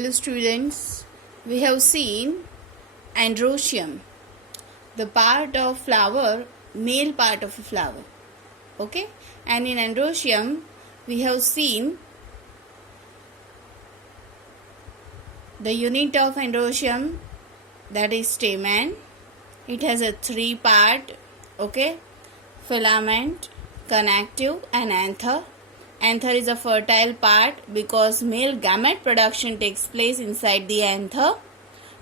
Hello students, we have seen androecium, the part of flower, male part of a flower. Okay, and in androecium we have seen the unit of androecium, that is stamen. It has a three part, okay, filament, connective and anther. Anther is a fertile part because male gamete production takes place inside the anther.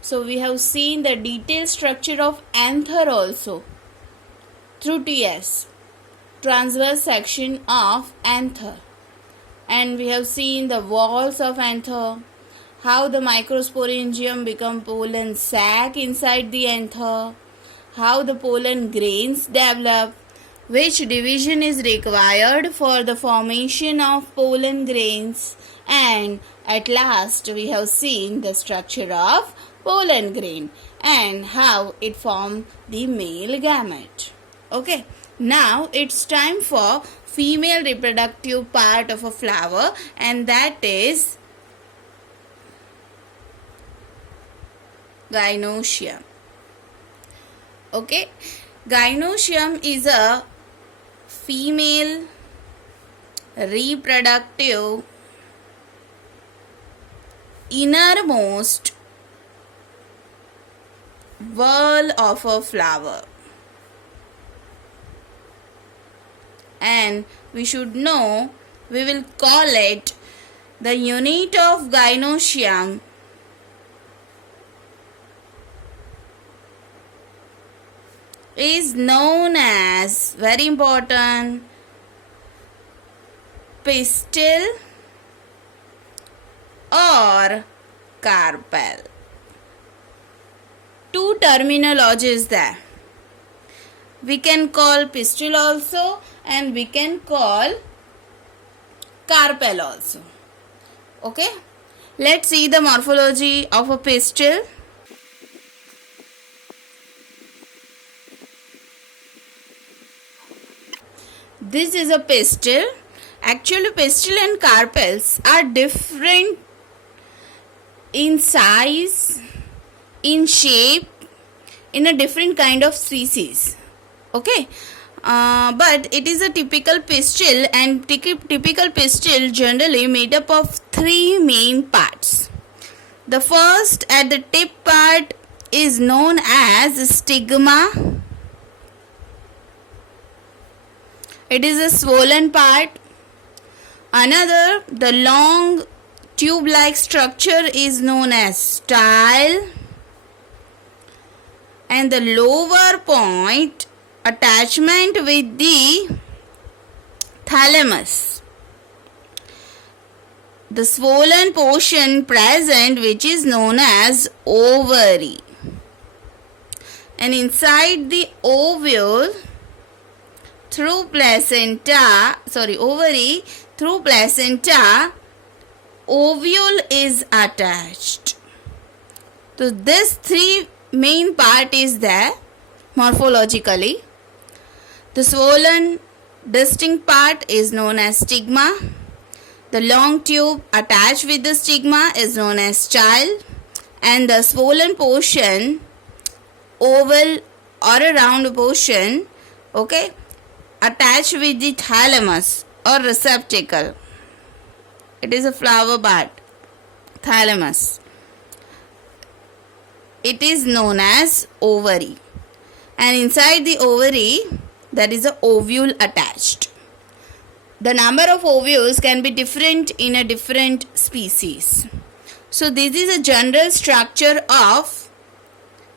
So we have seen the detailed structure of anther also through TS, transverse section of anther. And we have seen the walls of anther, how the microsporangium become pollen sac inside the anther, how the pollen grains develop, which division is required for the formation of pollen grains, and at last we have seen the structure of pollen grain and how it forms the male gamete. Okay, now it's time for female reproductive part of a flower, and that is gynoecium. Okay, gynoecium is a female reproductive innermost wall of a flower, and we should know, we will call it the unit of gynoecium is known as, very important, pistil or carpel. Two terminologies there. We can call pistil also and we can call carpel also. Okay, let's see the morphology of a pistil. This is a pistil. Actually, pistil and carpels are different in size, in shape, in a different kind of species. Okay, but it is a typical pistil, and typical pistil generally made up of three main parts. The first, at the tip part, is known as stigma. It is a swollen part. Another, the long tube-like structure is known as style. And the lower point, attachment with the thalamus. The swollen portion present, which is known as ovary. And inside the ovule, through placenta, ovary, through placenta, ovule is attached. So this three main part is there morphologically. The swollen distinct part is known as stigma. The long tube attached with the stigma is known as style, and the swollen portion, oval or a round portion, okay, attached with the thalamus or receptacle. It is a flower bud, thalamus. It is known as ovary, and inside the ovary there is a ovule attached. The number of ovules can be different in a different species. So this is a general structure of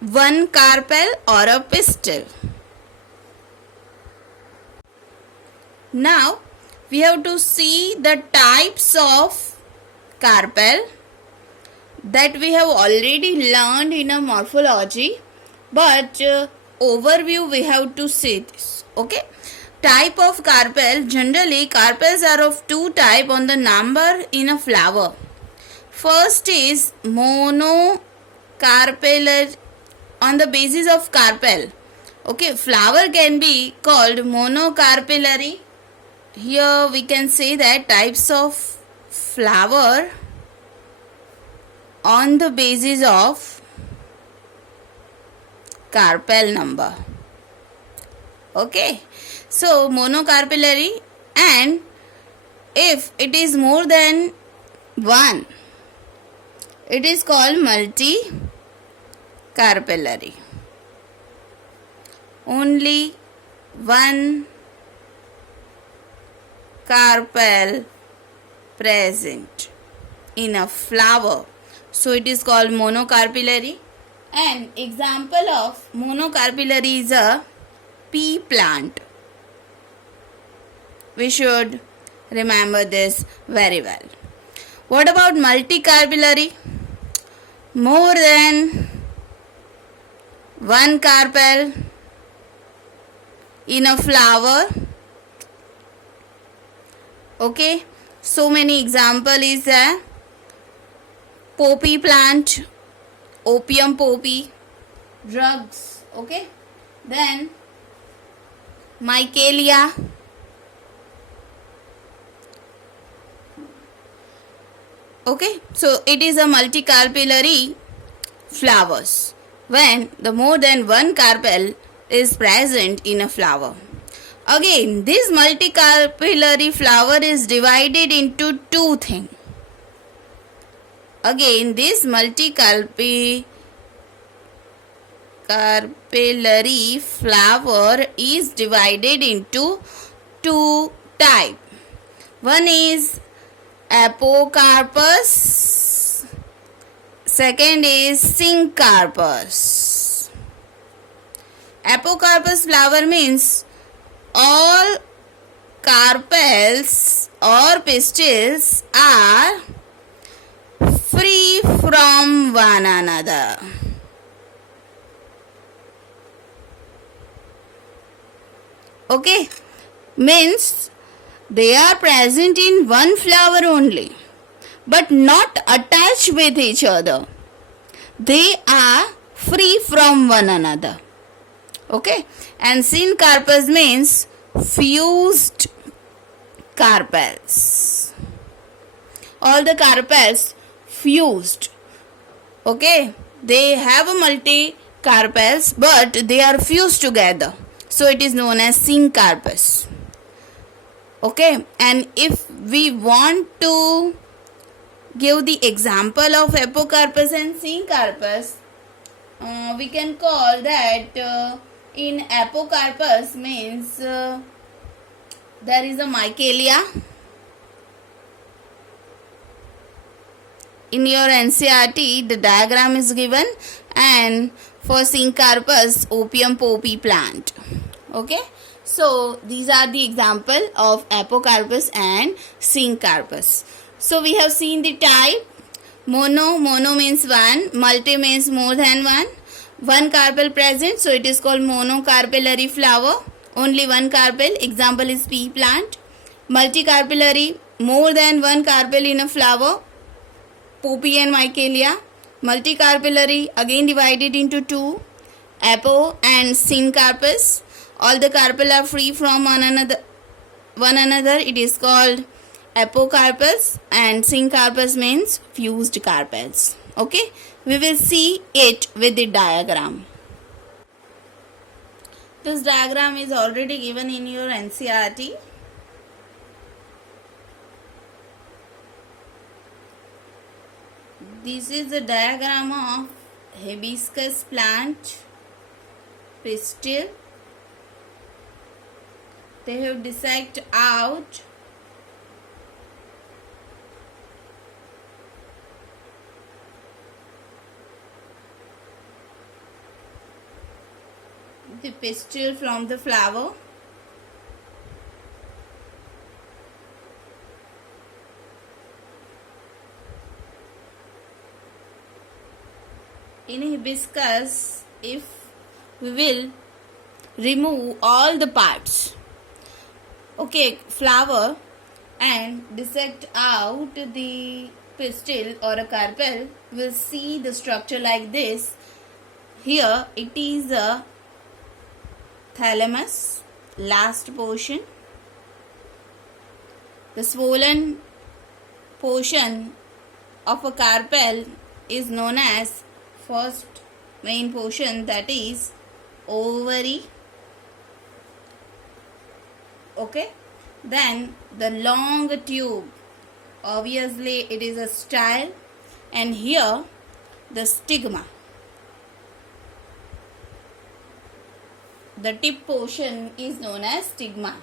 one carpel or a pistil. Now we have to see the types of carpel that we have already learned in a morphology, but overview we have to see this. Okay, type of carpel. Generally carpels are of two types on the number in a flower. First is monocarpellary, on the basis of carpel. Okay, flower can be called monocarpellary. Here we can say that types of flower on the basis of carpel number. Okay, so monocarpellary, and if it is more than one, it is called multicarpellary. Only one carpel present in a flower, so it is called monocarpellary. An example of monocarpellary is a pea plant. We should remember this very well. What about multicarpellary? More than one carpel in a flower. Okay, so many example is there. Poppy plant, opium poppy, drugs. Okay, then Micaelia. Okay, so it is a multicarpellary flowers when the more than one carpel is present in a flower. Again, this multicarpellary flower is divided into two things. Again, this multicarpellary flower is divided into two types. One is apocarpus, second is syncarpus. Apocarpus flower means all carpels or pistils are free from one another. Okay, means they are present in one flower only, but not attached with each other. They are free from one another. Okay, and syncarpus means fused carpels. All the carpels fused. Okay, they have a multi carpels, but they are fused together. So it is known as syncarpus. Okay, and if we want to give the example of apocarpus and syncarpus, we can call that in apocarpus means there is a Micaelia. In your NCERT, the diagram is given, and for syncarpus, opium poppy plant. Okay, so these are the example of apocarpus and syncarpus. So we have seen the type. Mono means one, multi means more than one carpel present, so it is called monocarpellary flower. Only one carpel, example is pea plant. Multicarpellary, more than one carpel in a flower, poppy and Micaelia. Multicarpellary, again divided into two, apo and syncarpus. All the carpel are free from one another. It is called apocarpus, and syncarpus means fused carpels. Okay, we will see it with the diagram. This diagram is already given in your NCERT. This is the diagram of hibiscus plant pistil. They have dissected out the pistil from the flower. In hibiscus, if we will remove all the parts, okay, flower, and dissect out the pistil or a carpel, we'll see the structure like this. Here it is a thalamus, last portion. The swollen portion of a carpel is known as first main portion, that is ovary. Okay, then the long tube, obviously it is a style, and here the stigma. The tip portion is known as stigma.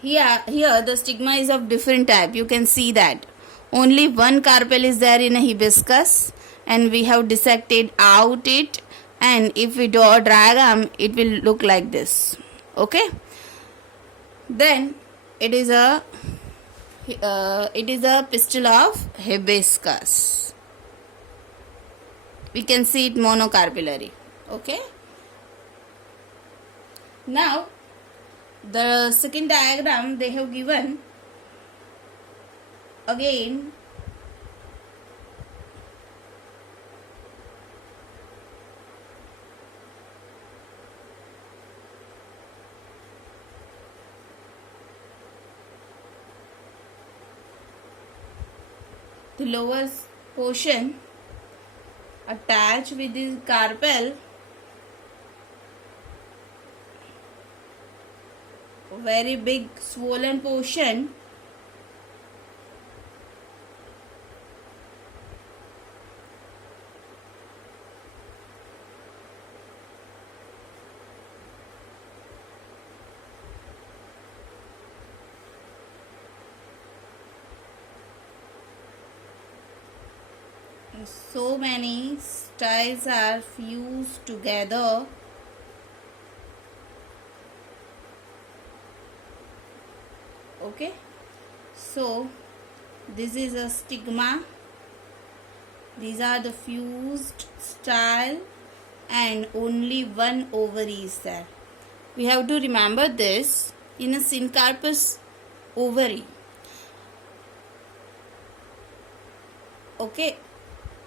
Here the stigma is of different type. You can see that only one carpel is there in a hibiscus, and we have dissected out it, and if we draw a diagram it will look like this. Okay, then it is a pistil of hibiscus. We can see it monocarpellary. Okay, now the second diagram they have given again. The lower portion attached with this carpel, very big swollen portion, so many styles are fused together. Okay, so this is a stigma, these are the fused style, and only one ovary is there. We have to remember this in a syncarpous ovary. Okay,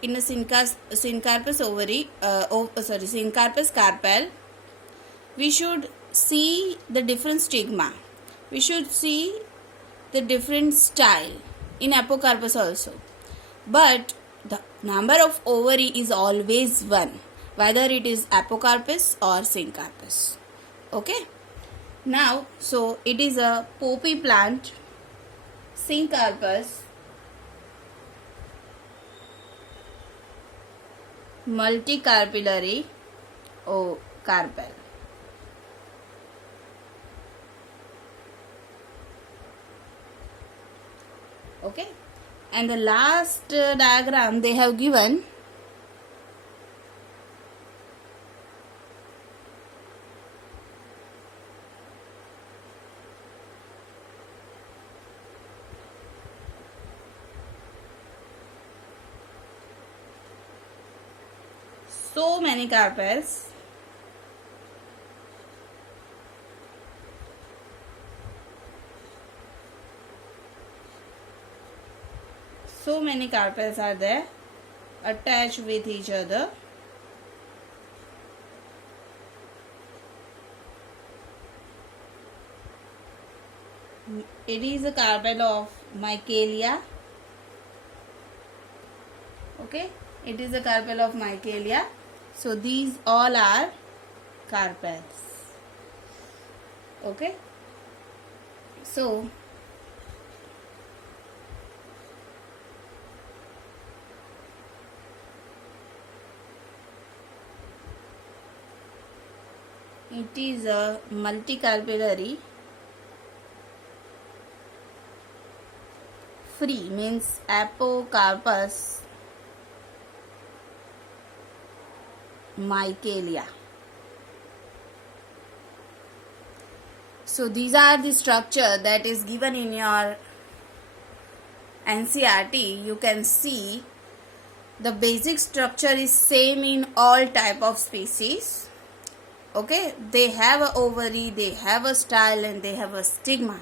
in a syncarpous ovary, syncarpous carpel, we should see the different stigma. We should see the different style in apocarpus also. But the number of ovary is always one, whether it is apocarpus or syncarpus. Okay. Now, so it is a poppy plant, syncarpus, multicarpellary carpel. Okay, and the last diagram they have given so many carpels. So many carpels are there attached with each other. It is a carpel of Michelia. Okay, it is a carpel of Michelia. So these all are carpels. Okay, so it is a multicarpellary. Free means apocarpus Michelia. So these are the structure that is given in your NCERT. You can see the basic structure is same in all type of species. Okay, they have a ovary, they have a style, and they have a stigma,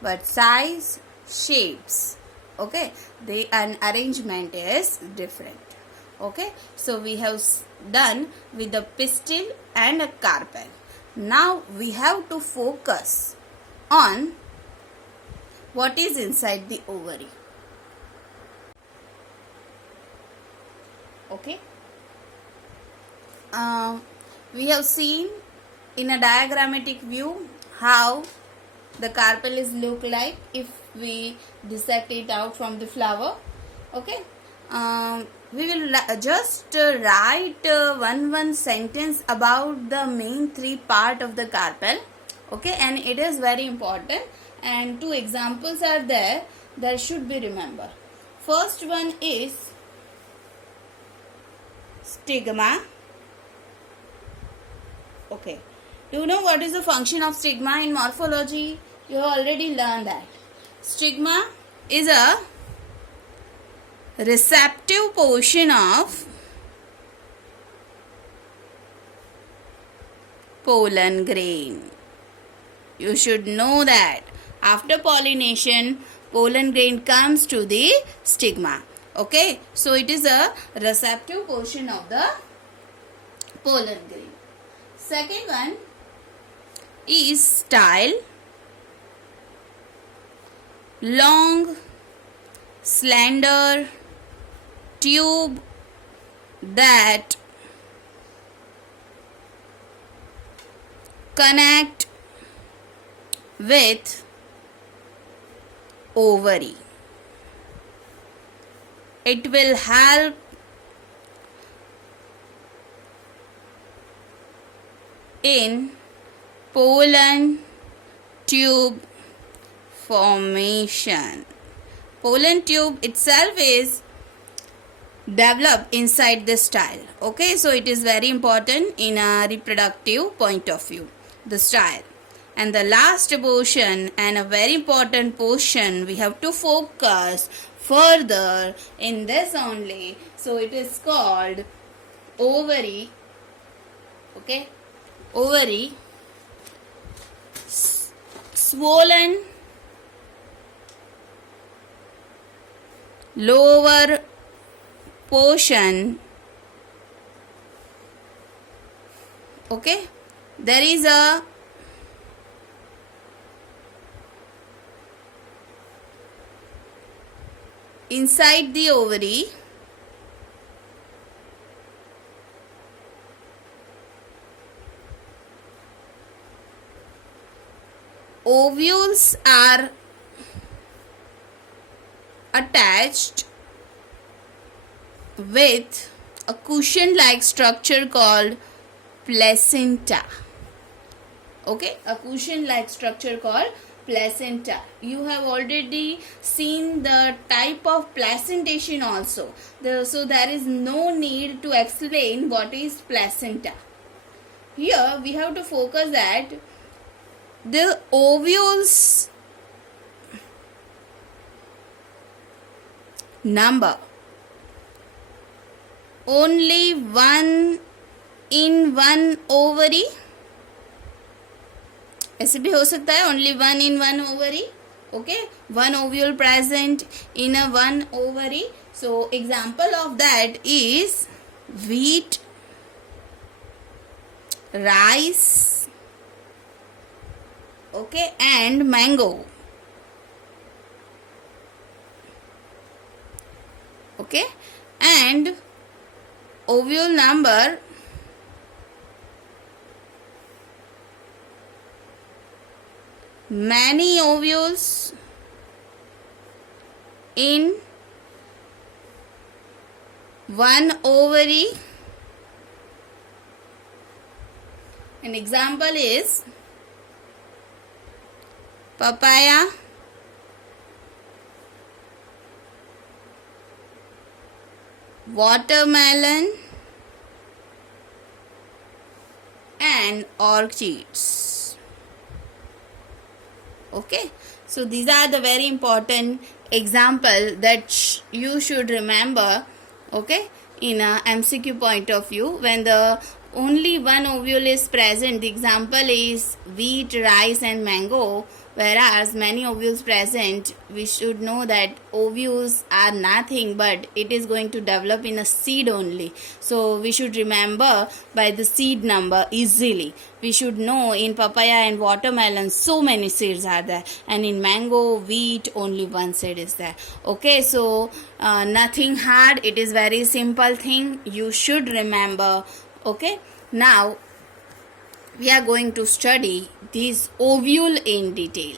but size, shapes, okay, an arrangement is different. Okay, so we have done with the pistil and a carpel. Now we have to focus on what is inside the ovary. Okay. We have seen in a diagrammatic view how the carpel is look like if we dissect it out from the flower. Okay. We will just write one sentence about the main three part of the carpel. Okay, and it is very important, and two examples are there that should be remembered. First one is stigma. Okay, do you know what is the function of stigma in morphology? You have already learned that. Stigma is a receptive portion of pollen grain. You should know that after pollination, pollen grain comes to the stigma. Okay, so it is a receptive portion of the pollen grain. Second one is style. Long, slender tube that connect with ovary. It will help in pollen tube formation. Pollen tube itself is developed inside the style. Okay, so it is very important in a reproductive point of view, the style. And the last portion, and a very important portion, we have to focus further in this only. So it is called ovary. Okay, ovary, swollen lower portion. Okay, there is a inside the ovary ovules are attached with a cushion like structure called placenta. Okay, a cushion like structure called placenta. You have already seen the type of placentation also. So there is no need to explain what is placenta. Here we have to focus that the ovules number only one in one ovary. ऐसे भी हो सकता है, only one in one ovary. Okay, one ovule present in a one ovary. So example of that is wheat, rice, okay, and mango. Okay, and ovule number many ovules in one ovary. An example is papaya, watermelon, and orchids. Okay, so these are the very important example that you should remember. Okay, in a MCQ point of view, when the only one ovule is present, the example is wheat, rice, and mango. Whereas many ovules present, we should know that ovules are nothing but it is going to develop in a seed only. So we should remember by the seed number easily. We should know in papaya and watermelon so many seeds are there, and in mango, wheat, only one seed is there. Okay, so nothing hard, it is very simple thing, you should remember. Okay, now we are going to study this ovule in detail.